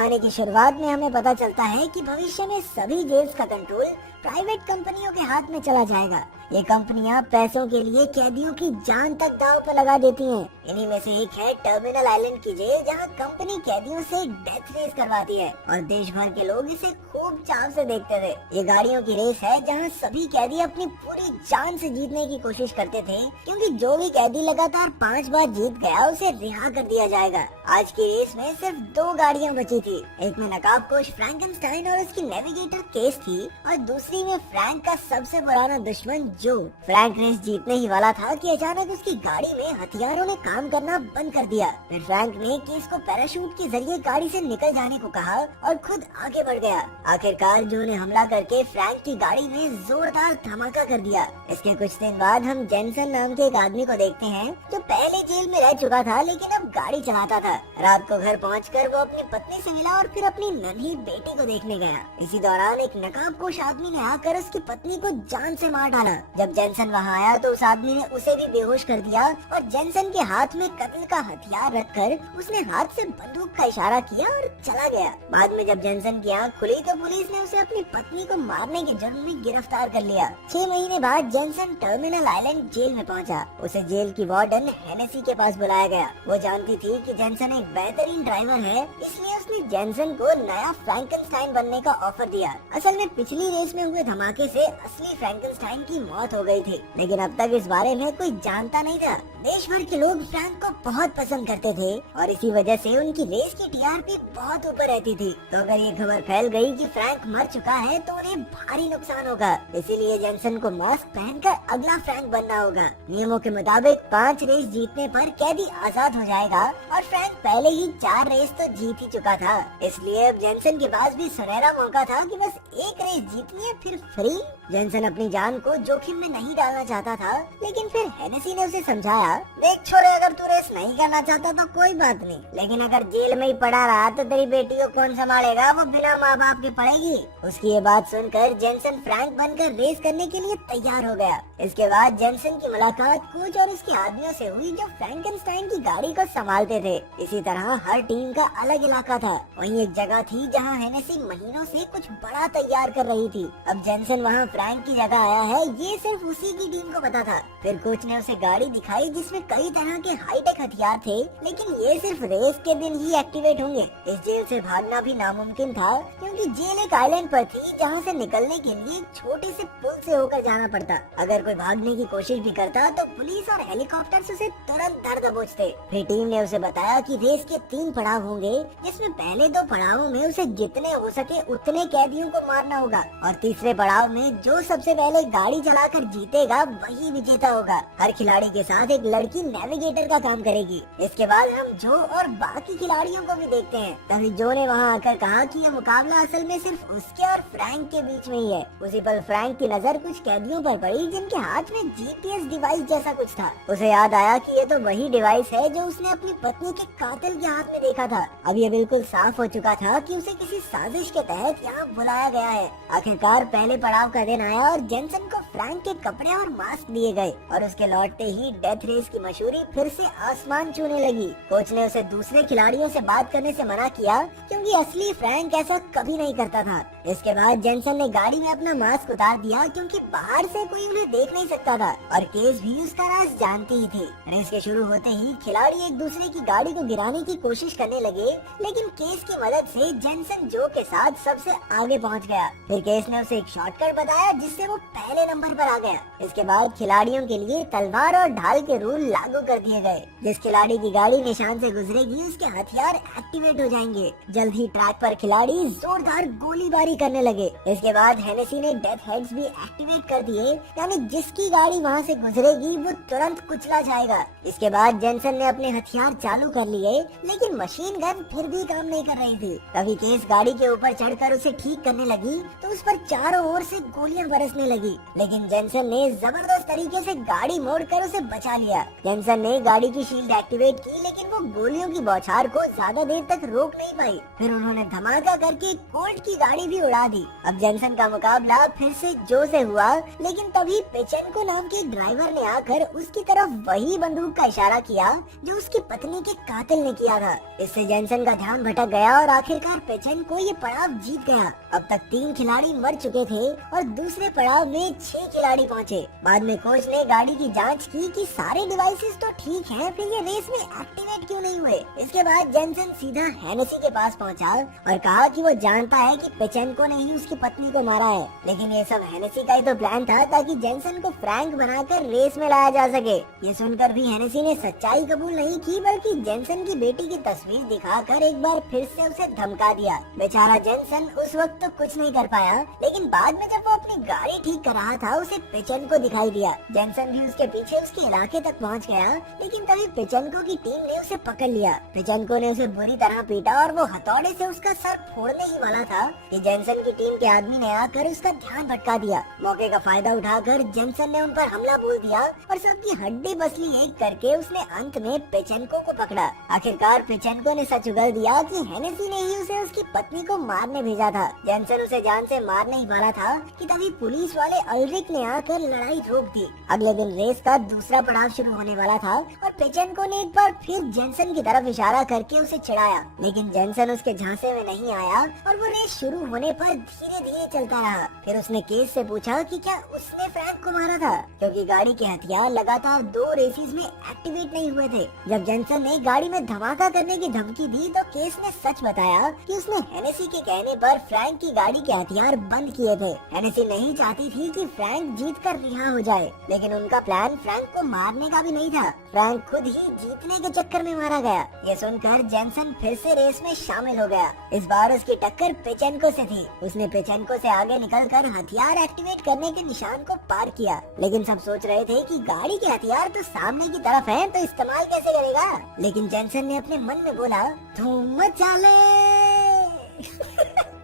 कहानी की शुरुआत में हमें पता चलता है कि भविष्य में सभी जेल्स का कंट्रोल प्राइवेट कंपनियों के हाथ में चला जाएगा। ये कंपनियां पैसों के लिए कैदियों की जान तक दांव पर लगा देती हैं। इन्हीं में से एक है टर्मिनल आइलैंड की जेल, जहां कंपनी कैदियों से डेथ रेस करवाती है और देश भर के लोग इसे खूब चाव से देखते थे। ये गाड़ियों की रेस है जहां सभी कैदी अपनी पूरी जान से जीतने की कोशिश करते थे, क्योंकि जो भी कैदी लगातार 5 बार जीत गया उसे रिहा कर दिया जाएगा। आज की रेस में सिर्फ 2 गाड़ियां बची थी। एक में नकाबपोश फ्रैंकेनस्टाइन और उसकी नेविगेटर केस थी, और दूसरी में फ्रैंक का सबसे पुराना दुश्मन जो। फ्रैंक रेस जीतने ही वाला था कि अचानक उसकी गाड़ी में हथियारों ने काम करना बंद कर दिया। फिर फ्रैंक ने केस को पैराशूट के जरिए गाड़ी से निकल जाने को कहा और खुद आगे बढ़ गया। आखिरकार जो ने हमला करके फ्रैंक की गाड़ी में जोरदार धमाका कर दिया। इसके कुछ दिन बाद हम जेनसन नाम के एक आदमी को देखते हैं, जो पहले जेल में रह चुका था लेकिन अब गाड़ी चलाता था। रात को घर पहुंचकर वो अपनी पत्नी से मिला और फिर अपनी नन्ही बेटी को देखने गया। इसी दौरान एक नकाबपोश आदमी ने आकर उसकी पत्नी को जान से मार डाला। जब जेनसन वहां आया तो उस आदमी ने उसे भी बेहोश कर दिया और जेनसन के हाथ में कत्ल का हथियार रखकर उसने हाथ से बंदूक का इशारा किया और चला गया। बाद में जब जेनसन की आंख खुली तो पुलिस ने उसे अपनी पत्नी को मारने के जुर्म में गिरफ्तार कर लिया। 6 महीने बाद जेनसन टर्मिनल आइलैंड जेल में पहुंचा। उसे जेल की वार्डन हेनेसी के पास बुलाया गया। वो जानती थी कि जेनसन एक बेहतरीन ड्राइवर है, इसलिए उसने जेनसन को नया फ्रैंकेनस्टाइन बनने का ऑफर दिया। असल में पिछली रेस में हुए धमाके से असली फ्रैंकेनस्टाइन की मौत हो गई थी, लेकिन अब तक इस बारे में कोई जानता नहीं था। देश भर के लोग फ्रैंक को बहुत पसंद करते थे और इसी वजह से उनकी रेस की टीआरपी बहुत ऊपर रहती थी। तो अगर ये खबर फैल गई कि फ्रैंक मर चुका है तो उन्हें भारी नुकसान होगा। इसीलिए जेनसन को मास्क पहनकर अगला फ्रैंक बनना होगा। नियमों के मुताबिक 5 रेस जीतने पर कैदी आजाद हो जाएगा और फ्रैंक पहले ही 4 रेस तो जीत ही चुका था। इसलिए अब जेनसन के पास भी सुनहरा मौका था कि बस एक रेस जीतनी है फिर फ्री। जेनसन अपनी जान को जोखिम में नहीं डालना चाहता था, लेकिन फिर हेनेसी ने उसे समझाया, देख छोरे, अगर तू रेस नहीं करना चाहता तो कोई बात नहीं, लेकिन अगर जेल में ही पड़ा रहा तो तेरी बेटी को कौन संभालेगा, वो बिना माँ बाप के पड़ेगी। उसकी ये बात सुनकर जेनसन फ्रैंक बनकर रेस करने के लिए तैयार हो गया। इसके बाद जेनसन की मुलाकात कोच और उसके आदमियों से हुई जो फ्रैंकेनस्टाइन की गाड़ी को संभालते थे। इसी तरह हर टीम का अलग इलाका था। वहीं एक जगह थी जहाँ हेनेसी महीनों से कुछ बड़ा तैयार कर रही थी। अब जेनसन वहाँ फ्रैंक की जगह आया है, ये सिर्फ उसी की टीम को पता था। फिर कोच ने उसे गाड़ी दिखाई जिसमें कई तरह के हाईटेक हथियार थे, लेकिन ये सिर्फ रेस के दिन ही एक्टिवेट होंगे। इस जेल से भागना भी नामुमकिन था, क्योंकि जेल एक आइलैंड पर थी जहाँ से निकलने के लिए एक छोटे से पुल से होकर जाना पड़ता। अगर कोई भागने की कोशिश भी करता तो पुलिस और हेलीकॉप्टर उसे तुरंत धर दबोचते। फिर टीम ने उसे बताया कि रेस के 3 पड़ाव होंगे, जिसमें पहले 2 पड़ावों में उसे जितने हो सके उतने कैदियों को मारना होगा और तीसरे पड़ाव में जो सबसे पहले गाड़ी चलाकर जीतेगा वही विजेता होगा। हर खिलाड़ी के साथ एक लड़की नेविगेटर का काम करेगी। इसके बाद हम जो और बाकी खिलाड़ियों को भी देखते हैं। तभी जो ने वहाँ आकर कहा कि यह मुकाबला असल में सिर्फ उसके और फ्रैंक के बीच में ही है। उसी पल फ्रैंक की नजर कुछ कैदियों पर पड़ी जिनके हाथ में जीपीएस डिवाइस जैसा कुछ था। उसे याद आया कि ये तो वही डिवाइस है जो उसने अपनी पत्नी के कातिल के हाथ में देखा था। अब ये बिल्कुल साफ हो चुका था कि उसे किसी साजिश के तहत यहाँ बुलाया गया है। आखिरकार पहले पड़ाव का दिन आया और जेनसन को फ्रैंक के कपड़े और मास्क दिए गए और उसके लौटते ही डेथ रेस की मशहूरी फिर से आसमान छूने लगी। कोच ने उसे दूसरे खिलाड़ियों से बात करने से मना किया, क्योंकि असली फ्रैंक ऐसा कभी नहीं करता था। इसके बाद जेनसन ने गाड़ी में अपना मास्क उतार दिया, क्योंकि बाहर से कोई उन्हें देख नहीं सकता था और केस भी उसका राज जानती ही थी। रेस के शुरू होते ही खिलाड़ी एक दूसरे की गाड़ी को गिराने की कोशिश करने लगे, लेकिन केस की मदद से जेनसन जो के साथ सबसे आगे पहुंच गया। फिर केस ने उसे एक शॉर्टकट बताया जिससे वो पहले नंबर पर आ गया। इसके बाद खिलाड़ियों के लिए तलवार और ढाल के रूल लागू कर दिए गए। जिस खिलाड़ी की गाड़ी निशान से गुजरेगी उसके हथियार एक्टिवेट हो जाएंगे। जल्द ही ट्रैक पर खिलाड़ी जोरदार गोलीबारी करने लगे। इसके बाद हेनेसी ने डेथ हेड्स भी एक्टिवेट कर दिए, यानी जिसकी गाड़ी वहां से गुजरेगी वो तुरंत कुचला जाएगा। इसके बाद जेनसन ने अपने हथियार चालू कर लिए, लेकिन मशीन गन फिर भी काम नहीं कर रही थी। तभी केस गाड़ी के ऊपर चढ़कर उसे ठीक करने लगी तो उस पर चारों ओर से गोलियां बरसने लगी, लेकिन जेनसन ने जबरदस्त तरीके से गाड़ी मोड़कर उसे बचा लिया। जेनसन ने गाड़ी की शील्ड एक्टिवेट की, लेकिन वो गोलियों की बौछार को ज्यादा देर तक रोक नहीं पाई। फिर उन्होंने धमाका करके कोल्ट की गाड़ी भी भी उड़ा दी। अब जेनसन का मुकाबला फिर से जो से हुआ, लेकिन तभी पेचेंको नाम के एक ड्राइवर ने आकर उसकी तरफ वही बंदूक का इशारा किया जो उसकी पत्नी के कातिल ने किया था। इससे जेनसन का ध्यान भटक गया और आखिरकार पेचेंको ये पड़ाव जीत गया। अब तक 3 खिलाड़ी मर चुके थे और दूसरे पड़ाव में 6 खिलाड़ी पहुंचे। बाद में कोच ने गाड़ी की जांच की कि सारे डिवाइसेस तो ठीक हैं, फिर ये रेस में एक्टिवेट क्यों नहीं हुए। इसके बाद जेनसन सीधा हेनेसी के पास पहुंचा और कहा कि वो जानता है कि पेचेंको ने ही उसकी पत्नी को मारा है, लेकिन ये सब हेनेसी का ही तो प्लान था ताकि जेनसन को फ्रैंक बनाकर रेस में लाया जा सके। ये सुनकर भी हेनेसी ने सच्चाई कबूल नहीं की, बल्कि जेनसन की बेटी की तस्वीर दिखाकर एक बार फिर से उसे धमका दिया। बेचारा जेनसन उस वक्त तो कुछ नहीं कर पाया, लेकिन बाद में जब वो अपनी गाड़ी ठीक कर रहा था उसे पेचेंको दिखाई दिया। जेनसन भी उसके पीछे उसके इलाके तक पहुंच गया, लेकिन तभी पेचेंको की टीम ने उसे पकड़ लिया। पेचेंको ने उसे बुरी तरह पीटा और वो हथौड़े से उसका सर फोड़ने ही वाला था कि जेनसन की टीम के आदमी ने आकर उसका ध्यान भटका दिया। मौके का फायदा उठाकर जेनसन ने उन पर हमला बोल दिया और सबकी हड्डी बसली एक करके उसने अंत में पेचेंको को पकड़ा। आखिरकार पेचेंको ने सच उगल दिया कि हेनेसी ने ही उसे उसकी पत्नी को मारने भेजा था। जेनसन उसे जान से मारने ही वाला था कि तभी पुलिस वाले अल्ड्रिक ने आकर लड़ाई रोक दी। अगले दिन रेस का दूसरा पड़ाव शुरू होने वाला था और पेचेंको ने एक बार फिर जेनसन की तरफ इशारा करके उसे चिढ़ाया, लेकिन जेनसन उसके झांसे में नहीं आया और वो रेस शुरू होने पर धीरे धीरे चलता रहा। फिर उसने केस से पूछा कि क्या उसने फ्रैंक को मारा था, क्योंकि गाड़ी के हथियार लगातार 2 रेसेस में एक्टिवेट नहीं हुए थे। जब जेनसन ने गाड़ी में धमाका करने की धमकी दी तो केस ने सच बताया कि उसने हेनेसी के कहने पर फ्रैंक की गाड़ी के हथियार बंद किए थे। हेनेसी नहीं चाहती थी कि फ्रैंक जीत कर रिहा हो जाए, लेकिन उनका प्लान फ्रैंक को मारने का भी नहीं था। फ्रैंक खुद ही जीतने के चक्कर में मारा गया। ये सुनकर जेनसन फिर से रेस में शामिल हो गया। इस बार उसकी टक्कर पेचेंको से थी। उसने पेचेंको से आगे निकलकर हथियार एक्टिवेट करने के निशान को पार किया, लेकिन सब सोच रहे थे कि गाड़ी के हथियार तो सामने की तरफ हैं, तो इस्तेमाल कैसे करेगा। लेकिन जेनसन ने अपने मन में बोला, धूम मचा ले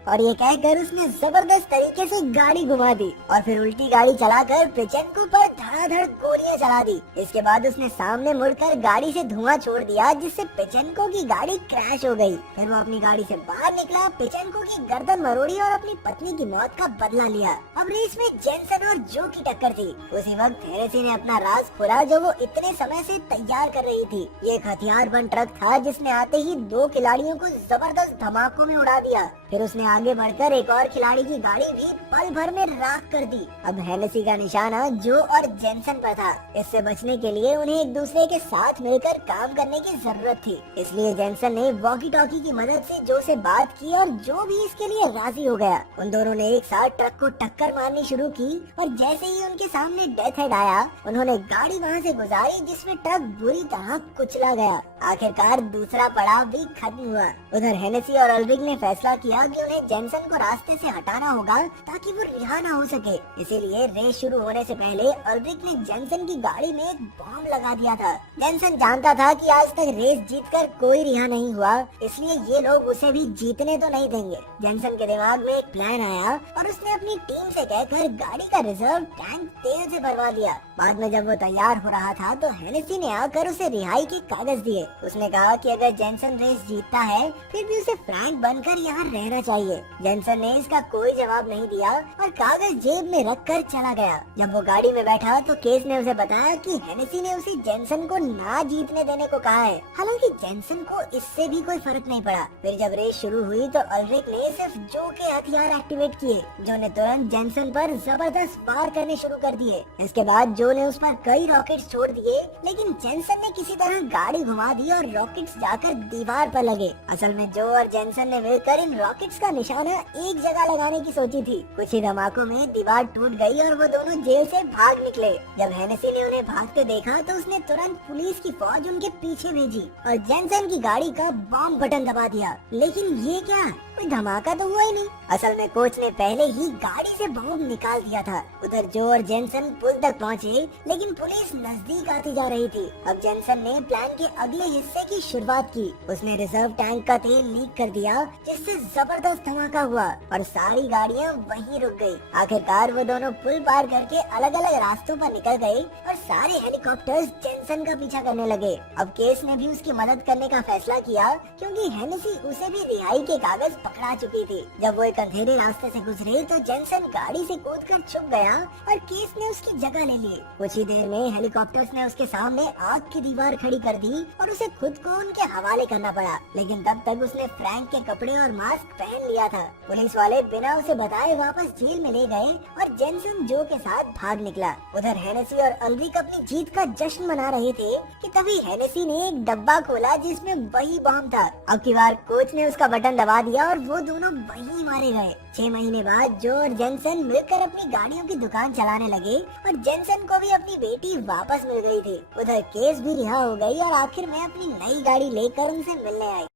और ये कहकर उसने जबरदस्त तरीके से गाड़ी घुमा दी और फिर उल्टी गाड़ी चलाकर पेचेंको पर धड़ाधड़ गोलियां चला दी। इसके बाद उसने सामने मुड़कर गाड़ी से धुआं छोड़ दिया, जिससे पेचेंको की गाड़ी क्रैश हो गई। फिर वो अपनी गाड़ी से बाहर निकला, पेचेंको की गर्दन मरोड़ी और अपनी पत्नी की मौत का बदला लिया। अब रेस में जेनसन और जो की टक्कर थी। उसी वक्त हेनेसी ने अपना राज खोला जो वो इतने समय से तैयार कर रही थी। ये एक हथियार बंद ट्रक था जिसने आते ही 2 खिलाड़ियों को जबरदस्त धमाकों में उड़ा दिया। फिर उसने आगे बढ़कर एक और खिलाड़ी की गाड़ी भी पल भर में राख कर दी। अब हेनेसी का निशाना जो और जेनसन पर था। इससे बचने के लिए उन्हें एक दूसरे के साथ मिलकर काम करने की जरूरत थी। इसलिए जेनसन ने वॉकी टॉकी की मदद से जो से बात की और जो भी इसके लिए राजी हो गया। उन दोनों ने एक साथ ट्रक को टक्कर मारनी शुरू की और जैसे ही उनके सामने डेथ हेड आया, उन्होंने गाड़ी वहाँ से गुजारी, जिसमें ट्रक बुरी तरह कुचला गया। आखिरकार दूसरा पड़ाव भी खत्म हुआ। उधर हेनेसी और अल्ड्रिक ने फैसला किया कि उन्हें जेनसन को रास्ते से हटाना होगा ताकि वो रिहा ना हो सके। इसीलिए रेस शुरू होने से पहले अल्ड्रिक ने जेनसन की गाड़ी में एक बॉम्ब लगा दिया था। जेनसन जानता था कि आज तक रेस जीतकर कोई रिहा नहीं हुआ, इसलिए ये लोग उसे भी जीतने तो नहीं देंगे। जेनसन के दिमाग में एक प्लान आया और उसने अपनी टीम से कहकर गाड़ी का रिजर्व टैंक तेल से भरवा दिया। बाद में जब वो तैयार हो रहा था तो हेनेसी ने आकर उसे रिहाई के कागज दिए। उसने कहा कि अगर जेनसन रेस जीतता है फिर भी उसे फ्रैंक बनकर यहाँ रहना चाहिए। जेनसन ने इसका कोई जवाब नहीं दिया और कागज जेब में रखकर चला गया। जब वो गाड़ी में बैठा तो केस ने उसे बताया कि हेनेसी ने उसे जेनसन को ना जीतने देने को कहा है। हालांकि जेनसन को इससे भी कोई फर्क नहीं पड़ा। फिर जब रेस शुरू हुई तो अल्ड्रिक ने सिर्फ जो के हथियार एक्टिवेट किए, जो ने तुरंत जेनसन पर जबरदस्त वार करने शुरू कर दिए। इसके बाद जो ने उस पर कई रॉकेट्स छोड़ दिए, लेकिन जेनसन ने किसी तरह गाड़ी घुमा दी और रॉकेट्स जाकर दीवार पर लगे। असल में जो और जेनसन ने मिलकर इन रॉकेट्स का निशाना एक जगह लगाने की सोची थी। कुछ ही धमाकों में दीवार टूट गई और वो दोनों जेल से भाग निकले। जब हेनेसी ने उन्हें भागते देखा तो उसने तुरंत पुलिस की फौज उनके पीछे भेजी और जेनसन की गाड़ी का बॉम्ब बटन दबा दिया। लेकिन ये क्या, कोई धमाका तो हुआ ही नहीं। असल में कोच ने पहले ही गाड़ी से बॉम्ब निकाल दिया था। उधर जो और जेनसन पुल तक पहुँचे, लेकिन पुलिस नजदीक आती जा रही थी। अब जेनसन ने प्लान के अगले हिस्से की शुरुआत की। उसने रिजर्व टैंक का तेल लीक कर दिया, जिससे जबरदस्त धमाका हुआ और सारी गाड़ियां वहीं रुक गई। आखिरकार वो दोनों पुल पार करके अलग अलग रास्तों पर निकल गए और सारे हेलीकॉप्टर्स जेनसन का पीछा करने लगे। अब केस ने भी उसकी मदद करने का फैसला किया, क्योंकि हेनेसी उसे भी रिहाई के कागज पकड़ा चुकी थी। जब वो एक अंधेरे रास्ते से गुजरे तो जेनसन गाड़ी से कूदकर छुप गया और केस ने उसकी जगह ले ली। कुछ ही देर में हेलीकॉप्टर्स ने उसके सामने आग की दीवार खड़ी कर दी और उसे खुद को उनके हवाले करना पड़ा, लेकिन तब तक उसने फ्रैंक के कपड़े और मास्क पहन लिया था। पुलिस वाले बिना उसे बताए वापस जेल में ले गए और जेनसन जो के साथ भाग निकला। उधर हेनेसी और अल्रिक अपनी जीत का जश्न मना रहे थे कि तभी हेनेसी ने एक डब्बा खोला जिसमें वही बॉम्ब था। अब की बार कोच ने उसका बटन दबा दिया और वो दोनों वहीं मारे गए। 6 महीने बाद जो और जेनसन मिलकर अपनी गाड़ियों की दुकान चलाने लगे और जेनसन को भी अपनी बेटी वापस मिल गई थी। उधर केस भी रिहा हो गई और आखिर में अपनी नई गाड़ी लेकर उनसे मिलने आई।